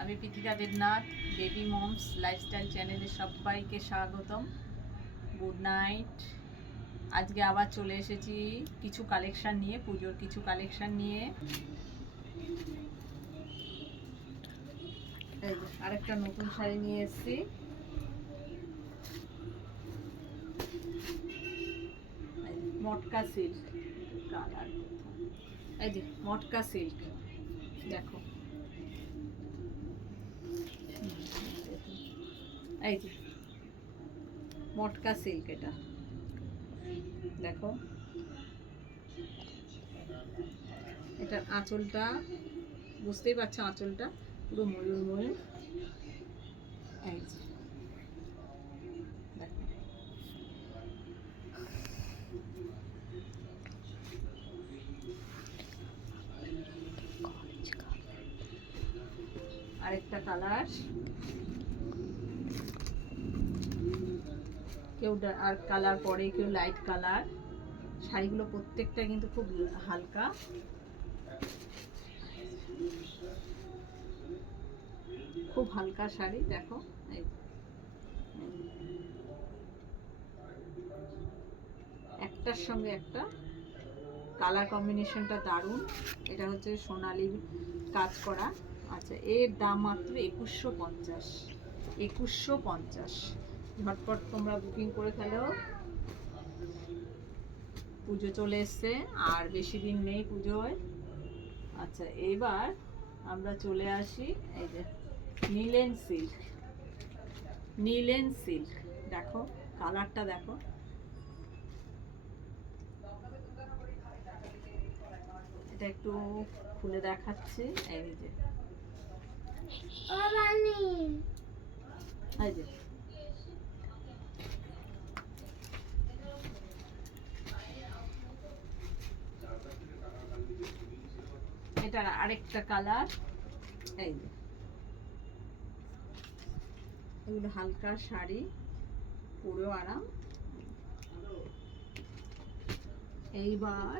আমি Prithika Debnath baby moms lifestyle চ্যানেলে সবাইকে স্বাগতম। গুড নাইট আজকে আবার চলে এসেছি কিছু কালেকশন নিয়ে, পুজোর কিছু কালেকশন নিয়ে। আরেকটা নতুন শাড়ি নিয়ে এসেছি। মটকা সিল্ক কালার এই যে, মটকা সিল্ক দেখো। এই যে, মটকা সিল্ক এটা। দেখো, এটার আঁচলটা, বুঝতেই পারছ আঁচলটা? পুরো ময়ূর ময়ূর। এই যে আরেকটা কালার। কেউ ডা- আর কালার পরে, কেউ লাইট কালার শাড়িগুলো প্রত্যেকটা কিন্তু খুব হালকা। খুব হালকা শাড়ি, দেখো। একটার সঙ্গে একটা। কালার কম্বিনেশনটা দারুণ। এটা হচ্ছে সোনালির কাজ করা। আচ্ছা এর দাম মাত্র একুশশো পঞ্চাশ। একুশশো পঞ্চাশ। ঝটপট তোমরা বুকিং করে ফেলো। পুজো চলে এসছে আর বেশি দিন নেই পুজোয়। আচ্ছা এবার আমরা চলে আসি এই যে নীলেন সিল্ক নীলেন সিল্ক দেখো কালারটা দেখো। এটা একটু খুলে দেখাচ্ছি এই যে। এই যে এটার আরেকটা কালার এই এগুলো হালকা শাড়ি পুরো আরাম। এইবার